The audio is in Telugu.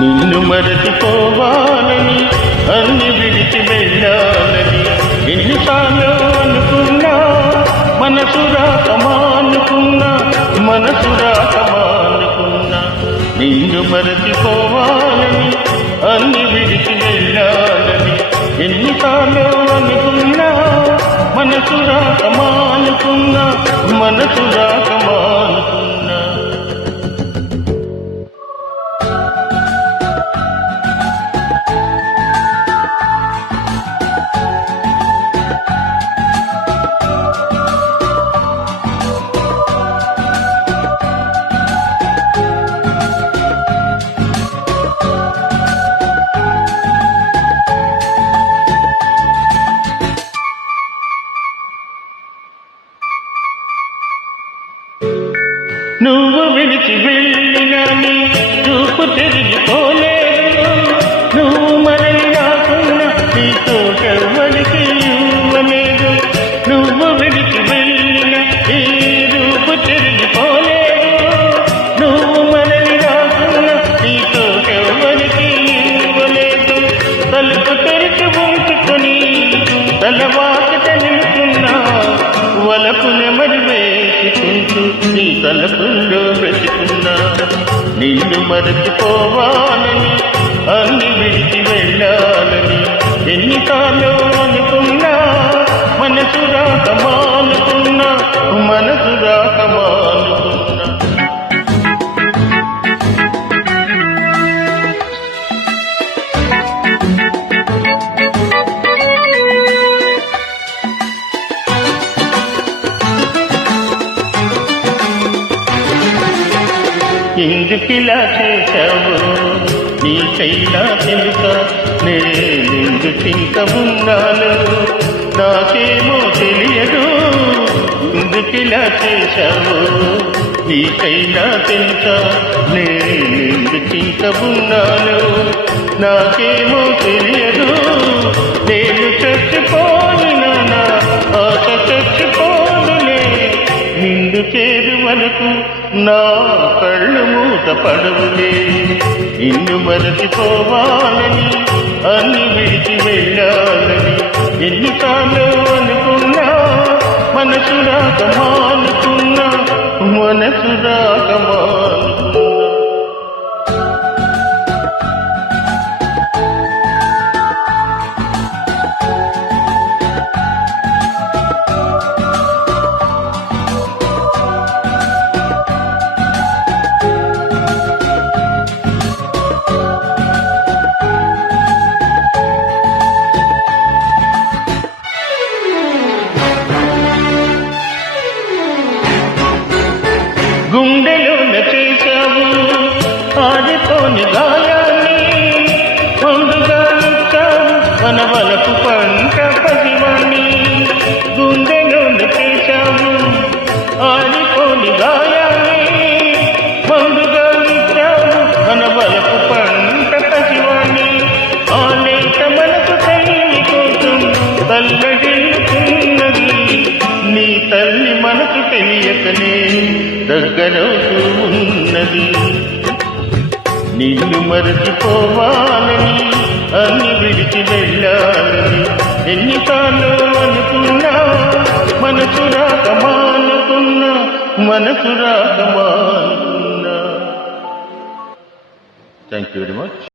నిన్ను మరచిపోవాలని అన్ని విడిచి వెళ్ళాలని ఎన్నిసార్లు అనుకున్నా మనసు రాకమానుకున్నా నిన్ను మరచిపోవాలని అన్ని విడిచి వెళ్ళాలని ఎన్నిసార్లు అనుకున్నా మనసు రాకమానుకున్నా నువ్వు విడిచి వెళ్ళినా నీ చూపు తిరిగిపోలేదు నువ్వు మనని రాకున్నా నీ తోటవలికి ఇవ్వలేదు నువ్వు విడిచి వెళ్ళినా ఈ రూపు తిరిగిపోలేదు నువ్వు మనని రాకున్నా నీ తోటవలికి ఇవ్వలేదు తలుపు తెరిచి ఉంచుకొని తలవాకి తెలుసుకున్నా వలకు నెమడి వేసుకుంటూ నీ తలపుల్లో బ్రతుకున్నా నిన్ను మరచిపోవాలని అన్ని విడిచి వెళ్ళాలని ఎన్నిసార్లు అనుకున్నా మనసు రాకమానుకున్నా ఎందుకిలా చేశావు నీకైనా తెలుసా నేనెందుకింత ఉన్నాను నాకేమో తెలియదు ఎందుకిలా చేశావు నీకైనా తెలుసా నేనెందుకింత ఉన్నాను నాకేమో తెలియదు నేను చచ్చిపోయినా నా ఆశ చచ్చిపోదులే నిండు చేరు వరకు నా కళ్ళు మూత పడవులే నిన్ను మరచిపోవాలని అన్ని విడిచి వెళ్ళాలని ఎన్నిసార్లు అనుకున్నా మనసు రాకమానుకున్నా గుండెలోన చేశావు ఆడిపోని గాయాన్ని ముందుగా ఇచ్చావు మన వలపు పంట పసివాణ్ణి గుండెలోన చేశావు ఆడిపోని గాయాన్ని ముందుగా ఇచ్చావు మన వలపు పంట పసివాణ్ణి ఆ లేత మనసు తల్లి కోసం తల్లడిల్లుతున్నది నీ తల్లి మనసు తెలియకనే దగ్గరవుతూ ఉన్నది నిన్ను మరచిపోవాలని అన్ని విడిచి వెళ్ళాలని ఎన్నిసార్లు అనుకున్నా మనసు రాకమానుకున్నా థ్యాంక్ యూ వెరీ మచ్.